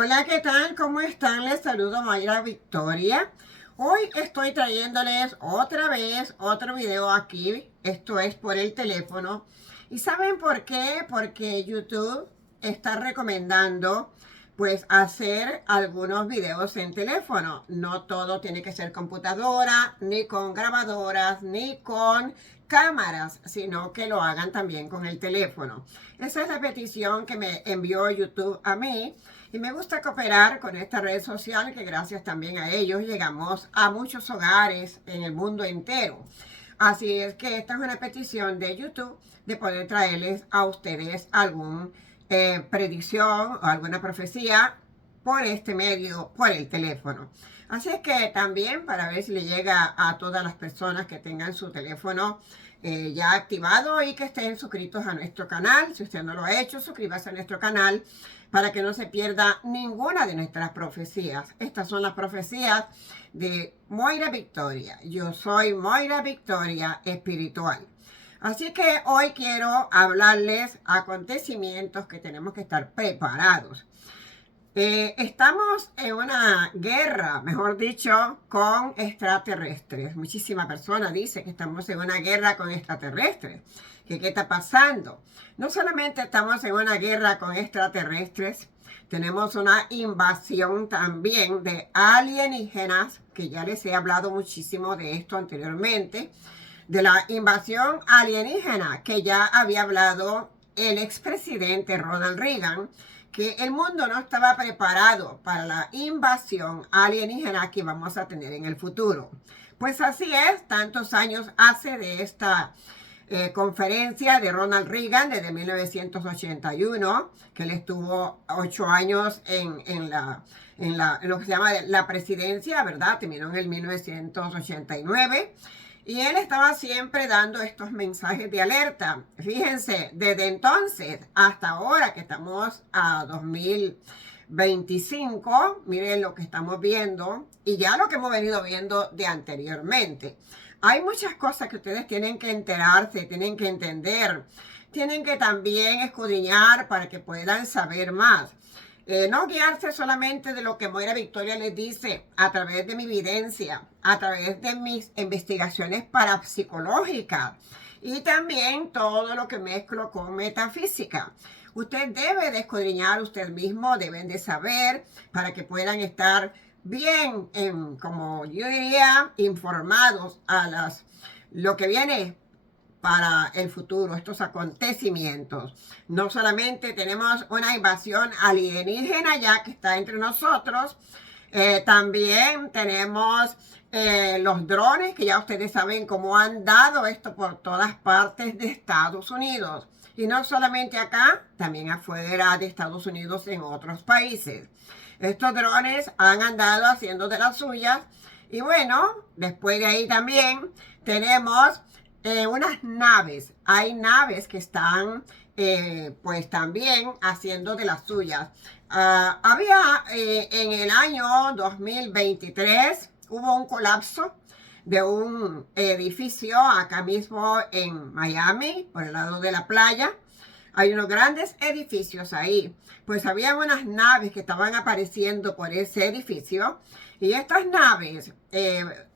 Hola, ¿qué tal? ¿Cómo están? Les saludo Mayra Victoria. Hoy estoy trayéndoles otra vez otro video aquí. Esto es por el teléfono. ¿Y saben por qué? Porque YouTube está recomendando pues hacer algunos videos en teléfono. No todo tiene que ser computadora, ni con grabadoras, ni con cámaras, sino que lo hagan también con el teléfono. Esa es la petición que me envió YouTube a mí. Y me gusta cooperar con esta red social que gracias también a ellos llegamos a muchos hogares en el mundo entero. Así es que esta es una petición de YouTube de poder traerles a ustedes algún predicción o alguna profecía por este medio, por el teléfono. Así es que también para ver si le llega a todas las personas que tengan su teléfono ya activado y que estén suscritos a nuestro canal. Si usted no lo ha hecho, suscríbase a nuestro canal para que no se pierda ninguna de nuestras profecías. Estas son las profecías de Moira Victoria. Yo soy Moira Victoria Espiritual. Así que hoy quiero hablarles acontecimientos que tenemos que estar preparados. Estamos en una guerra, mejor dicho, con extraterrestres. Muchísimas personas dicen que estamos en una guerra con extraterrestres. ¿Qué está pasando? No solamente estamos en una guerra con extraterrestres, tenemos una invasión también de alienígenas, que ya les he hablado muchísimo de esto anteriormente, de la invasión alienígena, que ya había hablado el expresidente Ronald Reagan, que el mundo no estaba preparado para la invasión alienígena que vamos a tener en el futuro. Pues así es, tantos años hace de esta conferencia de Ronald Reagan desde 1981, que él estuvo 8 años en lo que se llama la presidencia, ¿verdad? Terminó en el 1989. Y él estaba siempre dando estos mensajes de alerta. Fíjense, desde entonces hasta ahora que estamos a 2025, miren lo que estamos viendo y ya lo que hemos venido viendo de anteriormente. Hay muchas cosas que ustedes tienen que enterarse, tienen que entender, tienen que también escudriñar para que puedan saber más. No guiarse solamente de lo que Moira Victoria les dice a través de mi evidencia, a través de mis investigaciones parapsicológicas y también todo lo que mezclo con metafísica. Usted debe de escudriñar usted mismo, deben de saber para que puedan estar bien, como yo diría, informados a lo que viene para el futuro, estos acontecimientos. No solamente tenemos una invasión alienígena ya que está entre nosotros, también tenemos los drones, que ya ustedes saben cómo han dado esto por todas partes de Estados Unidos. Y no solamente acá, también afuera de Estados Unidos en otros países. Estos drones han andado haciendo de las suyas. Y bueno, después de ahí también tenemos unas naves. Hay naves que están pues también haciendo de las suyas. Había en el año 2023 hubo un colapso de un edificio acá mismo en Miami, por el lado de la playa. Hay unos grandes edificios ahí. Pues había unas naves que estaban apareciendo por ese edificio y estas naves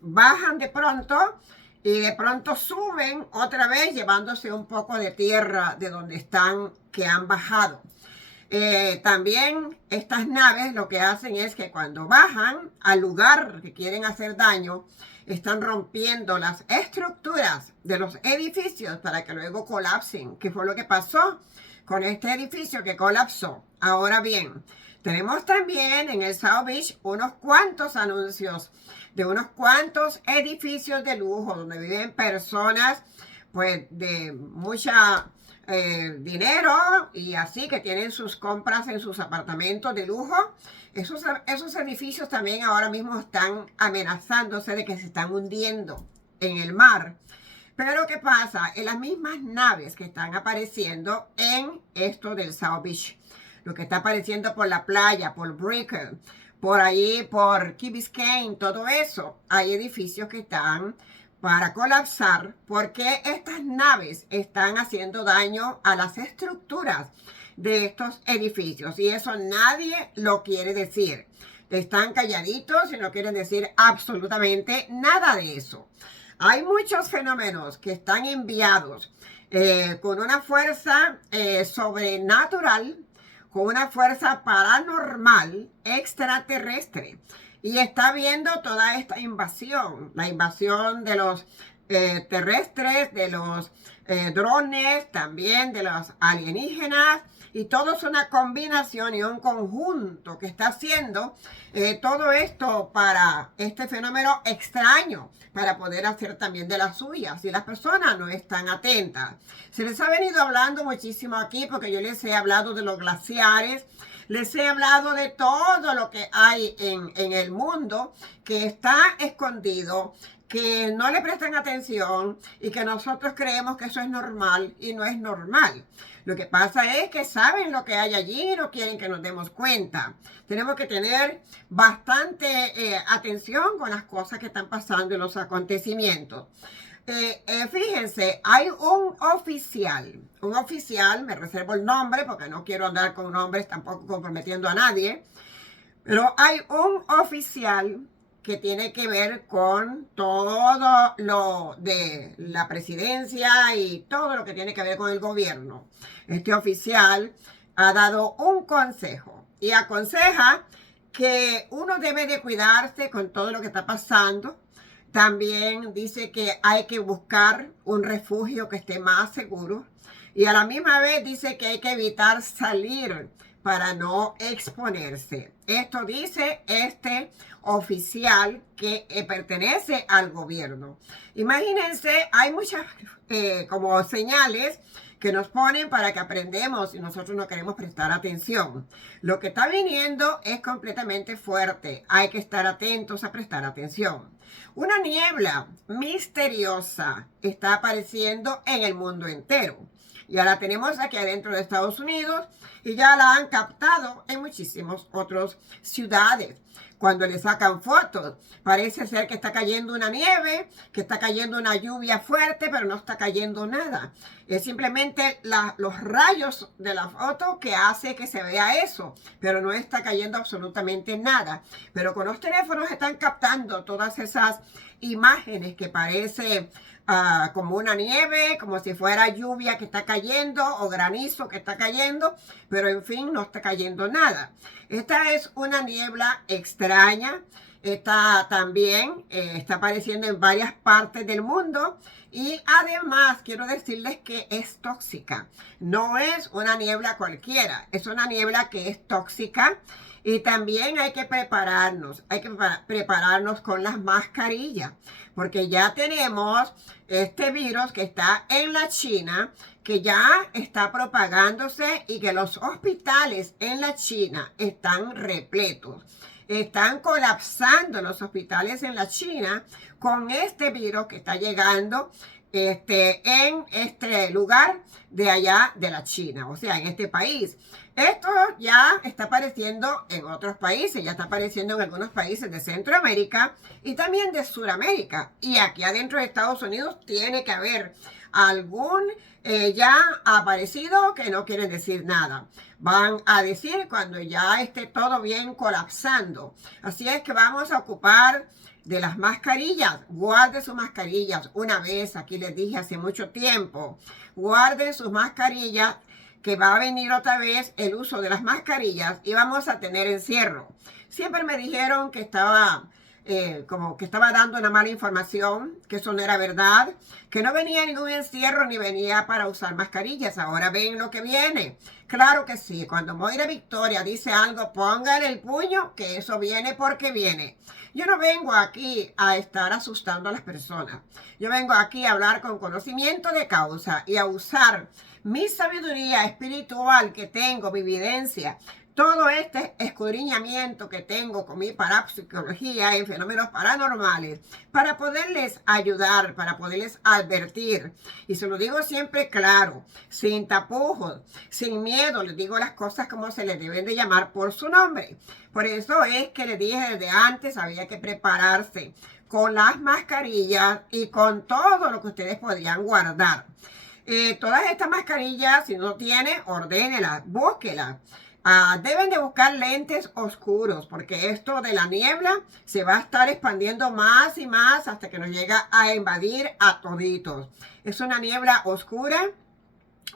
bajan de pronto y de pronto suben otra vez llevándose un poco de tierra de donde están, que han bajado. También estas naves lo que hacen es que cuando bajan al lugar que quieren hacer daño, están rompiendo las estructuras de los edificios para que luego colapsen. ¿Qué fue lo que pasó con este edificio que colapsó? Ahora bien, tenemos también en el South Beach unos cuantos anuncios de unos cuantos edificios de lujo donde viven personas pues de mucha dinero y así, que tienen sus compras en sus apartamentos de lujo. Esos edificios también ahora mismo están amenazándose de que se están hundiendo en el mar. Pero ¿qué pasa? En las mismas naves que están apareciendo en esto del South Beach, lo que está apareciendo por la playa, por Brickell, por allí, por Key Biscayne, todo eso, hay edificios que están para colapsar porque estas naves están haciendo daño a las estructuras de estos edificios. Y eso nadie lo quiere decir. Están calladitos y no quieren decir absolutamente nada de eso. Hay muchos fenómenos que están enviados con una fuerza sobrenatural, con una fuerza paranormal extraterrestre. Y está viendo toda esta invasión, la invasión de los terrestres, de los drones, también de los alienígenas, y todo es una combinación y un conjunto que está haciendo todo esto para este fenómeno extraño, para poder hacer también de las suyas, si las personas no están atentas. Se les ha venido hablando muchísimo aquí, porque yo les he hablado de los glaciares, les he hablado de todo lo que hay en el mundo que está escondido, que no le prestan atención y que nosotros creemos que eso es normal y no es normal. Lo que pasa es que saben lo que hay allí y no quieren que nos demos cuenta. Tenemos que tener bastante atención con las cosas que están pasando y los acontecimientos. Fíjense, hay un oficial, me reservo el nombre porque no quiero andar con nombres tampoco comprometiendo a nadie, pero hay un oficial que tiene que ver con todo lo de la presidencia y todo lo que tiene que ver con el gobierno. Este oficial ha dado un consejo y aconseja que uno debe de cuidarse con todo lo que está pasando. También dice que hay que buscar un refugio que esté más seguro y a la misma vez dice que hay que evitar salir para no exponerse. Esto dice este oficial que pertenece al gobierno. Imagínense, hay muchas como señales que nos ponen para que aprendemos y nosotros no queremos prestar atención. Lo que está viniendo es completamente fuerte. Hay que estar atentos a prestar atención. Una niebla misteriosa está apareciendo en el mundo entero. Ya la tenemos aquí adentro de Estados Unidos y ya la han captado en muchísimas otras ciudades. Cuando le sacan fotos, parece ser que está cayendo una nieve, que está cayendo una lluvia fuerte, pero no está cayendo nada. Es simplemente los rayos de la foto que hace que se vea eso, pero no está cayendo absolutamente nada. Pero con los teléfonos están captando todas esas imágenes que parece como una nieve, como si fuera lluvia que está cayendo o granizo que está cayendo, pero en fin no está cayendo nada. Esta es una niebla extraña. Esta también está apareciendo en varias partes del mundo y además quiero decirles que es tóxica. No es una niebla cualquiera, es una niebla que es tóxica. Y también hay que prepararnos con las mascarillas, porque ya tenemos este virus que está en la China, que ya está propagándose y que los hospitales en la China están repletos. Están colapsando los hospitales en la China con este virus que está llegando en este lugar de allá de la China, o sea, en este país. Esto ya está apareciendo en otros países, ya está apareciendo en algunos países de Centroamérica y también de Sudamérica. Y aquí adentro de Estados Unidos tiene que haber algún ya aparecido que no quieren decir nada. Van a decir cuando ya esté todo bien colapsando. Así es que vamos a ocupar de las mascarillas. Guarden sus mascarillas. Una vez, aquí les dije hace mucho tiempo, guarden sus mascarillas, que va a venir otra vez el uso de las mascarillas y vamos a tener encierro. Siempre me dijeron que estaba como que estaba dando una mala información, que eso no era verdad, que no venía ningún encierro ni venía para usar mascarillas. Ahora ven lo que viene. Claro que sí, cuando Moira Victoria dice algo, póngale el puño, que eso viene porque viene. Yo no vengo aquí a estar asustando a las personas. Yo vengo aquí a hablar con conocimiento de causa y a usar mi sabiduría espiritual que tengo, mi evidencia, todo este escudriñamiento que tengo con mi parapsicología en fenómenos paranormales para poderles ayudar, para poderles advertir. Y se lo digo siempre claro, sin tapujos, sin miedo, les digo las cosas como se les deben de llamar por su nombre. Por eso es que les dije desde antes, había que prepararse con las mascarillas y con todo lo que ustedes podían guardar. Todas estas mascarillas, si no tiene, ordénelas, búsquelas. Deben de buscar lentes oscuros porque esto de la niebla se va a estar expandiendo más y más hasta que nos llega a invadir a toditos. Es una niebla oscura,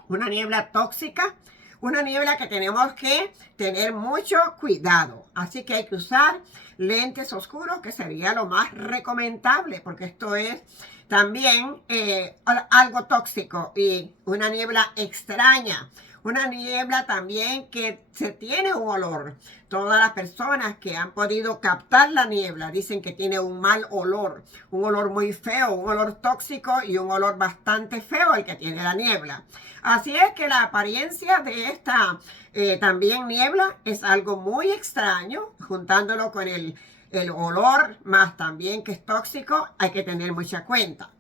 una niebla tóxica, una niebla que tenemos que tener mucho cuidado. Así que hay que usar lentes oscuros, que sería lo más recomendable, porque esto es también algo tóxico y una niebla extraña. Una niebla también que se tiene un olor. Todas las personas que han podido captar la niebla dicen que tiene un mal olor, un olor muy feo, un olor tóxico y un olor bastante feo el que tiene la niebla. Así es que la apariencia de esta también niebla es algo muy extraño, juntándolo con el olor más también que es tóxico, hay que tener mucha cuenta.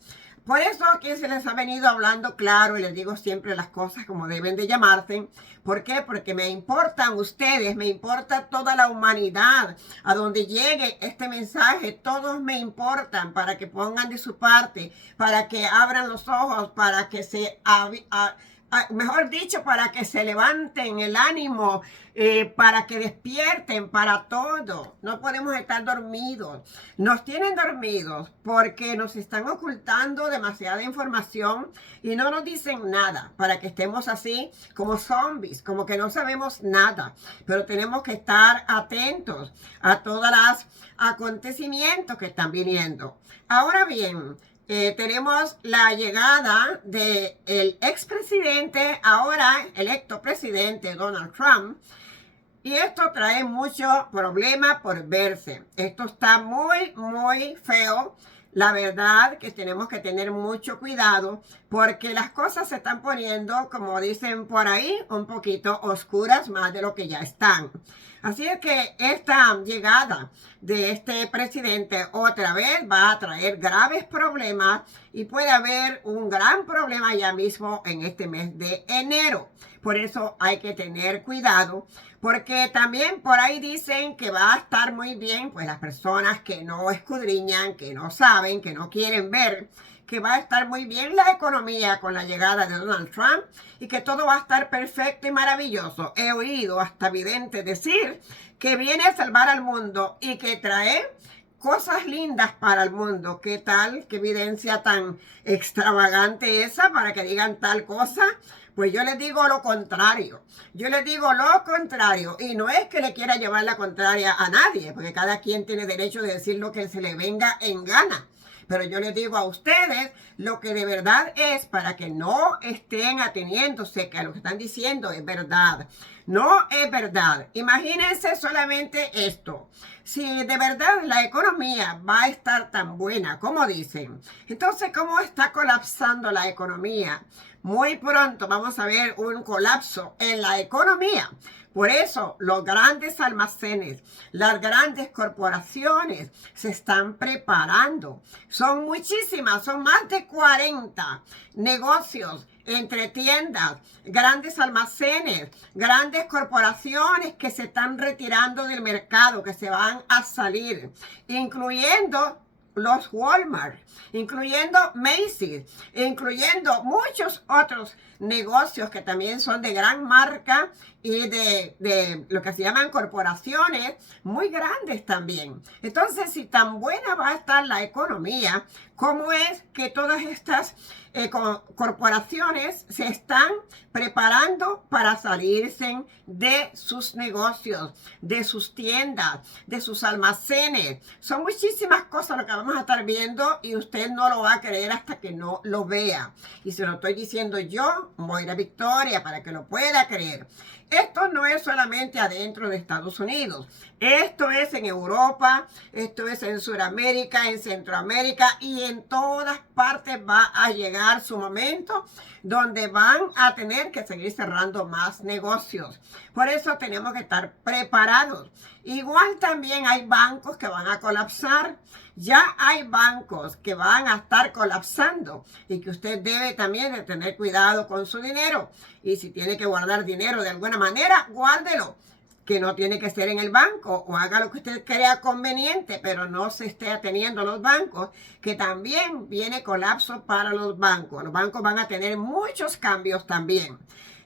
Por eso que se les ha venido hablando claro y les digo siempre las cosas como deben de llamarse. ¿Por qué? Porque me importan ustedes, me importa toda la humanidad. A donde llegue este mensaje, todos me importan para que pongan de su parte, para que abran los ojos, para que mejor dicho, para que se levanten el ánimo, para que despierten, para todo. No podemos estar dormidos. Nos tienen dormidos porque nos están ocultando demasiada información y no nos dicen nada, para que estemos así como zombies, como que no sabemos nada. Pero tenemos que estar atentos a todos los acontecimientos que están viniendo. Ahora bien, tenemos la llegada del expresidente, ahora electo presidente Donald Trump, y esto trae mucho problema por verse. Esto está muy, muy feo. La verdad que tenemos que tener mucho cuidado porque las cosas se están poniendo, como dicen por ahí, un poquito oscuras más de lo que ya están. Así es que esta llegada de este presidente otra vez va a traer graves problemas y puede haber un gran problema ya mismo en este mes de enero. Por eso hay que tener cuidado, porque también por ahí dicen que va a estar muy bien, pues las personas que no escudriñan, que no saben, que no quieren ver, que va a estar muy bien la economía con la llegada de Donald Trump y que todo va a estar perfecto y maravilloso. He oído hasta videntes decir que viene a salvar al mundo y que trae cosas lindas para el mundo. ¿Qué tal? ¿Qué evidencia tan extravagante esa para que digan tal cosa? Pues yo les digo lo contrario. Yo les digo lo contrario. Y no es que le quiera llevar la contraria a nadie, porque cada quien tiene derecho de decir lo que se le venga en gana. Pero yo les digo a ustedes lo que de verdad es para que no estén ateniéndose que a lo que están diciendo es verdad. No es verdad. Imagínense solamente esto. Si de verdad la economía va a estar tan buena como dicen, entonces ¿cómo está colapsando la economía? Muy pronto vamos a ver un colapso en la economía. Por eso los grandes almacenes, las grandes corporaciones se están preparando. Son muchísimas, son más de 40 negocios entre tiendas, grandes almacenes, grandes corporaciones que se están retirando del mercado, que se van a salir, incluyendo los Walmart, incluyendo Macy's, incluyendo muchos otros negocios que también son de gran marca y de lo que se llaman corporaciones muy grandes también. Entonces, si tan buena va a estar la economía, ¿cómo es que todas estas corporaciones se están preparando para salirse de sus negocios, de sus tiendas, de sus almacenes? Son muchísimas cosas lo que vamos a estar viendo y usted no lo va a creer hasta que no lo vea. Y se lo estoy diciendo yo, Moira Victoria, para que lo pueda creer. Esto no es solamente adentro de Estados Unidos. Esto es en Europa, esto es en Sudamérica, en Centroamérica y en todas partes va a llegar su momento donde van a tener que seguir cerrando más negocios. Por eso tenemos que estar preparados. Igual también hay bancos que van a colapsar. Ya hay bancos que van a estar colapsando y que usted debe también de tener cuidado con su dinero. Y si tiene que guardar dinero de alguna manera, guárdelo. que no tiene que ser en el banco, o haga lo que usted crea conveniente, pero no se esté ateniendo a los bancos, que también viene colapso para los bancos. Los bancos van a tener muchos cambios también.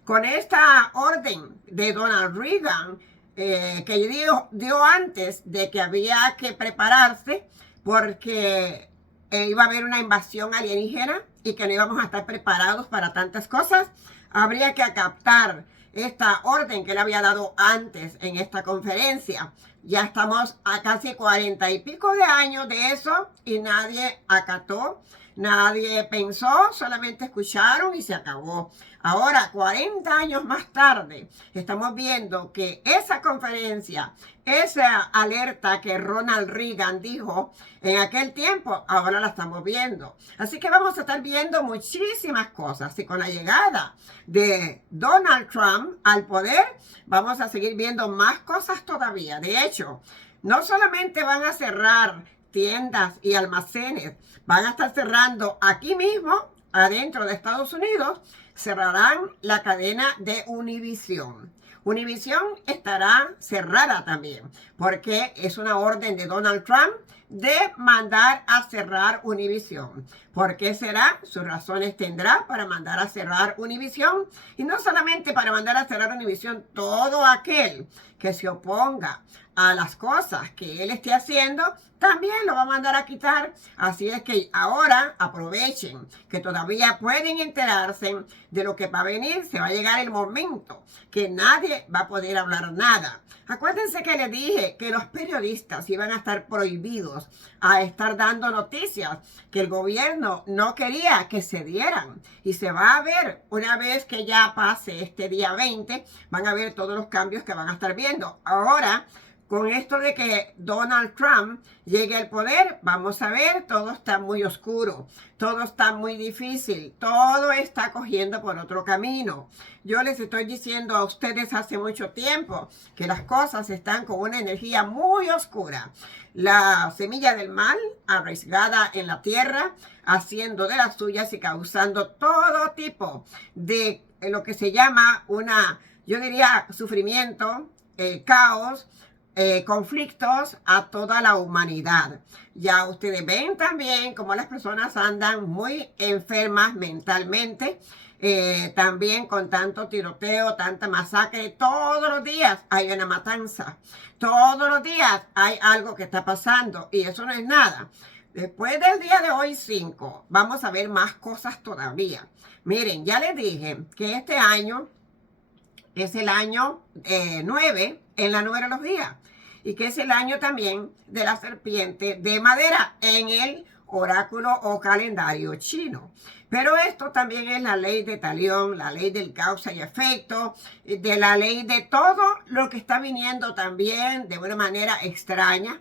Con esta orden de Donald Reagan, que dio antes de que había que prepararse porque iba a haber una invasión alienígena y que no íbamos a estar preparados para tantas cosas, habría que acatar esta orden que él había dado antes en esta conferencia. Ya estamos a casi 40 y pico de años de eso y nadie acató, nadie pensó, solamente escucharon y se acabó. Ahora, 40 años más tarde, estamos viendo que esa conferencia, esa alerta que Ronald Reagan dijo en aquel tiempo, ahora la estamos viendo. Así que vamos a estar viendo muchísimas cosas. Y con la llegada de Donald Trump al poder, vamos a seguir viendo más cosas todavía. De hecho, no solamente van a cerrar tiendas y almacenes, van a estar cerrando aquí mismo, adentro de Estados Unidos, cerrarán la cadena de Univision. Univision estará cerrada también, porque es una orden de Donald Trump de mandar a cerrar Univision. ¿Por qué será? Sus razones tendrá para mandar a cerrar Univision. Y no solamente para mandar a cerrar Univision, todo aquel que se oponga a las cosas que él esté haciendo, también lo va a mandar a quitar. Así es que ahora aprovechen que todavía pueden enterarse de lo que va a venir. Se va a llegar el momento que nadie va a poder hablar nada. Acuérdense que les dije que los periodistas iban a estar prohibidos a estar dando noticias que el gobierno no quería que se dieran. Y se va a ver, una vez que ya pase este día 20, van a ver todos los cambios que van a estar viendo. Ahora, con esto de que Donald Trump llegue al poder, vamos a ver, todo está muy oscuro, todo está muy difícil, todo está cogiendo por otro camino. Yo les estoy diciendo a ustedes hace mucho tiempo que las cosas están con una energía muy oscura. La semilla del mal arriesgada en la tierra, haciendo de las suyas y causando todo tipo de lo que se llama yo diría, sufrimiento, caos, conflictos a toda la humanidad. Ya ustedes ven también cómo las personas andan muy enfermas mentalmente, también con tanto tiroteo, tanta masacre. Todos los días hay una matanza, todos los días hay algo que está pasando y eso no es nada. Después del día de hoy 5, vamos a ver más cosas todavía. Miren, ya les dije que este año es el año 9 en la numerología y que es el año también de la serpiente de madera en el oráculo o calendario chino. Pero esto también es la ley de Talión, la ley del causa y efecto, de la ley de todo lo que está viniendo también de una manera extraña,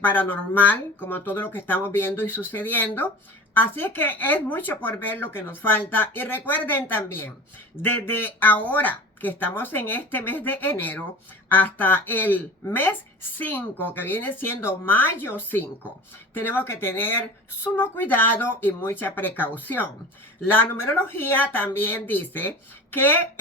paranormal, como todo lo que estamos viendo y sucediendo. Así que es mucho por ver lo que nos falta. Y recuerden también, desde ahora que estamos en este mes de enero hasta el mes 5, que viene siendo mayo 5, tenemos que tener sumo cuidado y mucha precaución. La numerología también dice que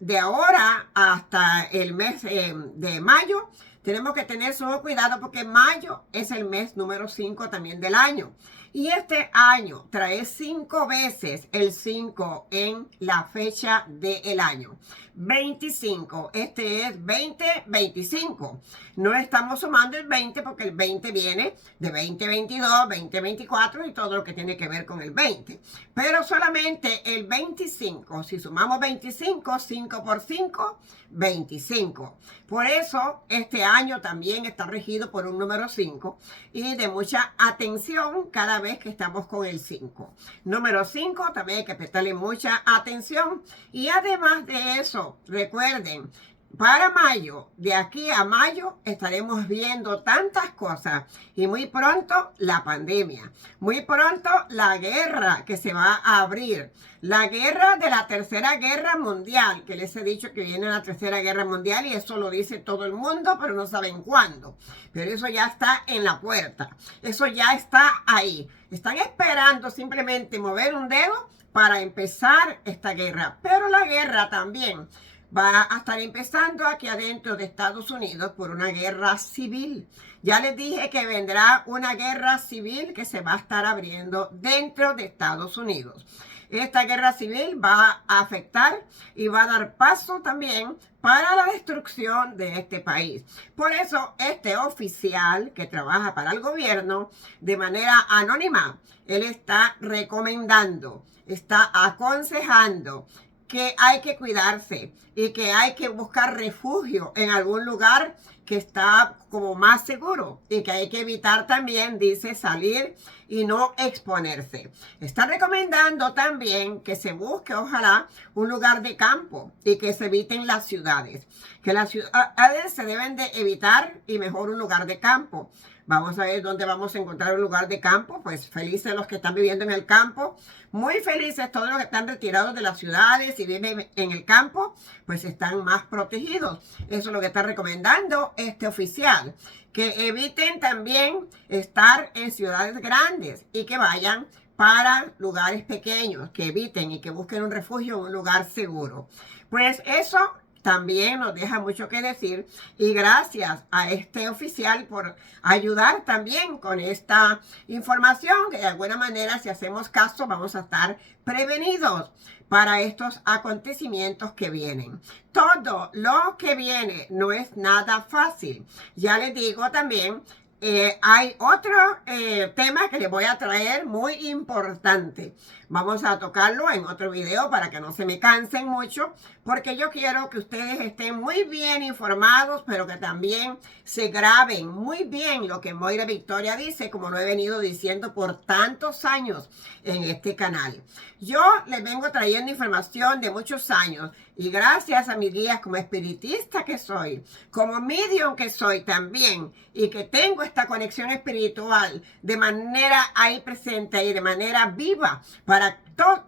de ahora hasta el mes de mayo tenemos que tener sumo cuidado porque mayo es el mes número 5 también del año. Y este año trae 5 veces el 5 en la fecha del año. 25, este es 2025. No estamos sumando el 20 porque el 20 viene de 2022, 2024 y todo lo que tiene que ver con el 20. Pero solamente el 25, si sumamos 25, 5 por 5, 25. Por eso este año también está regido por un número 5 y de mucha atención cada vez que estamos con el 5. Número 5 también hay que prestarle mucha atención y además de eso, recuerden, para mayo, de aquí a mayo, estaremos viendo tantas cosas y muy pronto la pandemia, muy pronto la guerra que se va a abrir, la guerra de la Tercera Guerra Mundial, que les he dicho que viene la Tercera Guerra Mundial y eso lo dice todo el mundo, pero no saben cuándo. Pero eso ya está en la puerta, eso ya está ahí. Están esperando simplemente mover un dedo para empezar esta guerra, pero la guerra también va a estar empezando aquí adentro de Estados Unidos por una guerra civil. Ya les dije que vendrá una guerra civil que se va a estar abriendo dentro de Estados Unidos. Esta guerra civil va a afectar y va a dar paso también para la destrucción de este país. Por eso, este oficial que trabaja para el gobierno de manera anónima, él está recomendando, está aconsejando que hay que cuidarse y que hay que buscar refugio en algún lugar que está como más seguro y que hay que evitar también, dice, salir y no exponerse. Está recomendando también que se busque, ojalá, un lugar de campo y que se eviten las ciudades. Que las ciudades se deben de evitar y mejor un lugar de campo. Vamos a ver dónde vamos a encontrar un lugar de campo. Pues felices los que están viviendo en el campo. Muy felices todos los que están retirados de las ciudades y viven en el campo. Pues están más protegidos. Eso es lo que está recomendando este oficial. Que eviten también estar en ciudades grandes y que vayan para lugares pequeños. Que eviten y que busquen un refugio en un lugar seguro. Pues eso también nos deja mucho que decir y gracias a este oficial por ayudar también con esta información que de alguna manera si hacemos caso vamos a estar prevenidos para estos acontecimientos que vienen. Todo lo que viene no es nada fácil. Ya les digo también, hay otro tema que les voy a traer muy importante. Vamos a tocarlo en otro video para que no se me cansen mucho, porque yo quiero que ustedes estén muy bien informados, pero que también se graben muy bien lo que Moira Victoria dice, como lo he venido diciendo por tantos años en este canal. Yo les vengo trayendo información de muchos años y gracias a mis guías como espiritista que soy, como medium que soy también, y que tengo esta conexión espiritual de manera ahí presente y de manera viva para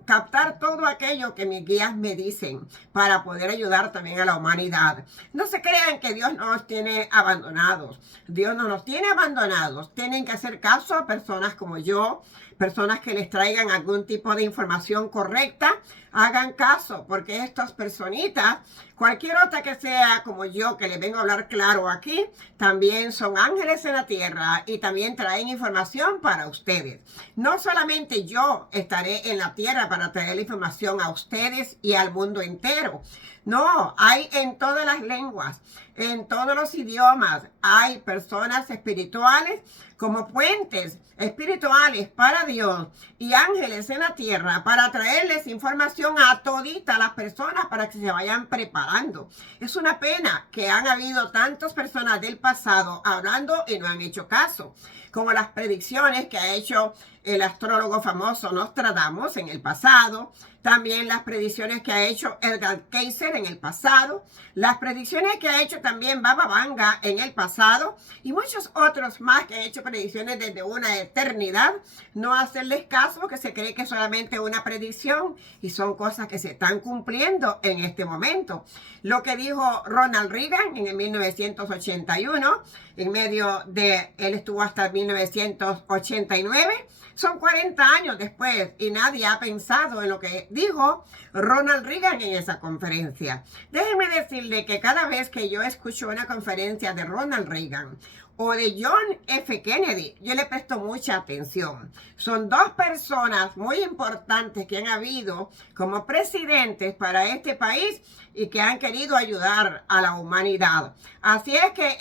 captar todo aquello que mis guías me dicen para poder ayudar también a la humanidad. No se crean que Dios no nos tiene abandonados. Dios no nos tiene abandonados. Tienen que hacer caso a personas como yo, personas que les traigan algún tipo de información correcta. Hagan caso, porque estas personitas, cualquier otra que sea como yo, que les vengo a hablar claro aquí, también son ángeles en la tierra y también traen información para ustedes. No solamente yo estaré en la tierra para traer la información a ustedes y al mundo entero. No, hay en todas las lenguas, en todos los idiomas, hay personas espirituales como puentes espirituales para Dios y ángeles en la tierra para traerles información a toditas las personas para que se vayan preparando. Es una pena que han habido tantas personas del pasado hablando y no han hecho caso, como las predicciones que ha hecho el astrólogo famoso Nostradamus en el pasado, también las predicciones que ha hecho Edgar Cayce en el pasado, las predicciones que ha hecho también Baba Vanga en el pasado y muchos otros más que han hecho predicciones desde una eternidad. No hacerles caso, que se cree que es solamente una predicción y son cosas que se están cumpliendo en este momento. Lo que dijo Ronald Reagan en el 1981, en medio de, él estuvo hasta 1989, son 40 años después y nadie ha pensado en lo que dijo Ronald Reagan en esa conferencia. Déjenme decirle que cada vez que yo escucho una conferencia de Ronald Reagan o de John F. Kennedy, yo le presto mucha atención. Son dos personas muy importantes que han habido como presidentes para este país y que han querido ayudar a la humanidad. Así es que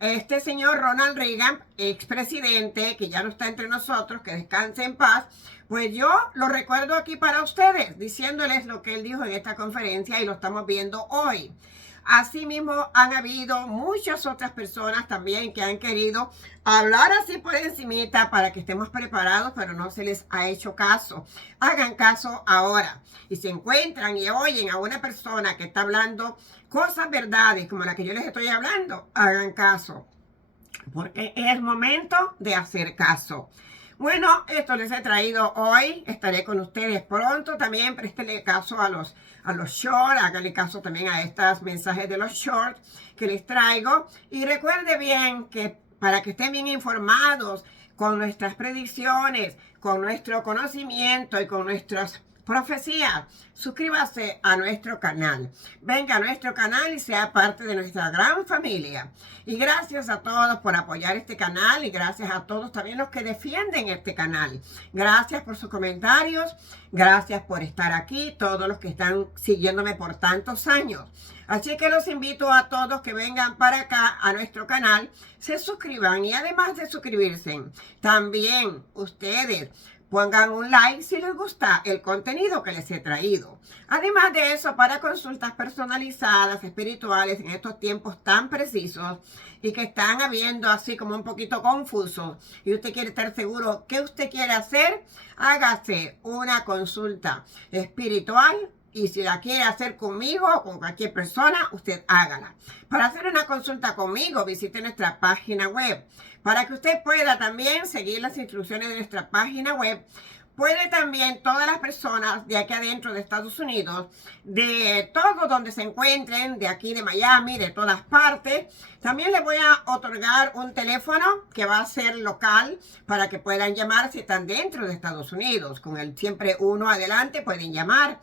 este señor Ronald Reagan, expresidente, que ya no está entre nosotros, que descanse en paz, pues yo lo recuerdo aquí para ustedes, diciéndoles lo que él dijo en esta conferencia y lo estamos viendo hoy. Asimismo, han habido muchas otras personas también que han querido hablar así por encimita para que estemos preparados, pero no se les ha hecho caso. Hagan caso ahora. Y si encuentran y oyen a una persona que está hablando cosas verdades como la que yo les estoy hablando, hagan caso. Porque es momento de hacer caso. Bueno, esto les he traído hoy. Estaré con ustedes pronto. También préstele caso a los shorts. Háganle caso también a estos mensajes de los shorts que les traigo. Y recuerde bien que para que estén bien informados con nuestras predicciones, con nuestro conocimiento y con nuestros profecías, suscríbase a nuestro canal. Venga a nuestro canal y sea parte de nuestra gran familia. Y gracias a todos por apoyar este canal y gracias a todos también los que defienden este canal. Gracias por sus comentarios, gracias por estar aquí, todos los que están siguiéndome por tantos años. Así que los invito a todos que vengan para acá a nuestro canal, se suscriban y además de suscribirse, también ustedes pongan un like si les gusta el contenido que les he traído. Además de eso, para consultas personalizadas, espirituales, en estos tiempos tan precisos y que están habiendo así como un poquito confusos y usted quiere estar seguro qué usted quiere hacer, hágase una consulta espiritual. Y si la quiere hacer conmigo o con cualquier persona, usted hágala. Para hacer una consulta conmigo, visite nuestra página web. Para que usted pueda también seguir las instrucciones de nuestra página web, puede también todas las personas de aquí adentro de Estados Unidos, de todo donde se encuentren, de aquí de Miami, de todas partes, también les voy a otorgar un teléfono que va a ser local para que puedan llamar si están dentro de Estados Unidos. Con el siempre uno adelante pueden llamar.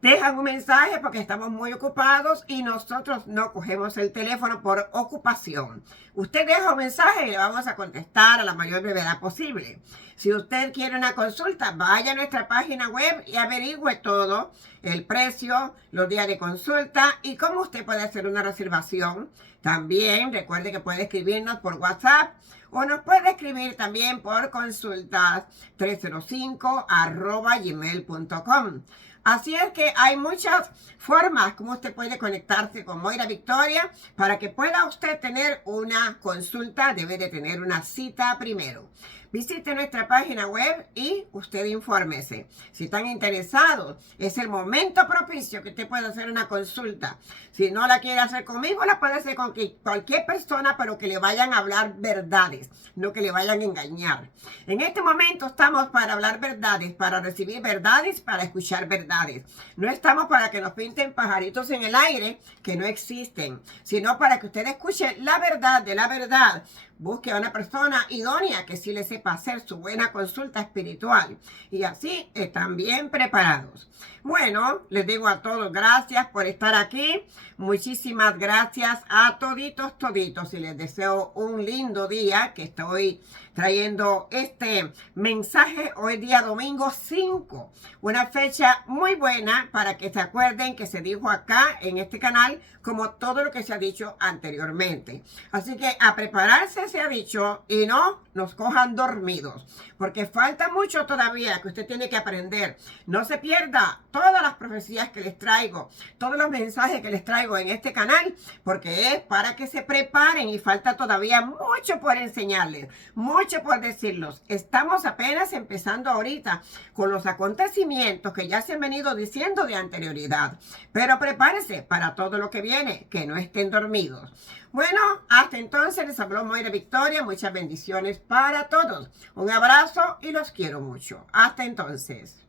Dejan un mensaje porque estamos muy ocupados y nosotros no cogemos el teléfono por ocupación. Usted deja un mensaje y le vamos a contestar a la mayor brevedad posible. Si usted quiere una consulta, vaya a nuestra página web y averigüe todo, el precio, los días de consulta y cómo usted puede hacer una reservación. También recuerde que puede escribirnos por WhatsApp o nos puede escribir también por consultas 305@gmail.com. Así es que hay muchas formas como usted puede conectarse con Moira Victoria. Para que pueda usted tener una consulta, debe de tener una cita primero. Visite nuestra página web y usted infórmese. Si están interesados, es el momento propicio que usted pueda hacer una consulta. Si no la quiere hacer conmigo, la puede hacer con cualquier persona, pero que le vayan a hablar verdades, no que le vayan a engañar. En este momento estamos para hablar verdades, para recibir verdades, para escuchar verdades. No estamos para que nos pinten pajaritos en el aire que no existen, sino para que usted escuche la verdad de la verdad. Busque a una persona idónea que sí le sepa hacer su buena consulta espiritual. Y así están bien preparados. Bueno, les digo a todos gracias por estar aquí. Muchísimas gracias a toditos. Y les deseo un lindo día, que estoy trayendo este mensaje hoy día domingo 5. Una fecha muy buena para que se acuerden que se dijo acá en este canal como todo lo que se ha dicho anteriormente. Así que a prepararse se ha dicho y no nos cojan dormidos, porque falta mucho todavía que usted tiene que aprender. No se pierda todas las profecías que les traigo, todos los mensajes que les traigo en este canal, porque es para que se preparen y falta todavía mucho por enseñarles, mucho por decirlos. Estamos apenas empezando ahorita con los acontecimientos que ya se han venido diciendo de anterioridad, pero prepárense para todo lo que viene, que no estén dormidos. Bueno, hasta entonces les habló Moira Victoria. Muchas bendiciones para todos. Un abrazo y los quiero mucho. Hasta entonces.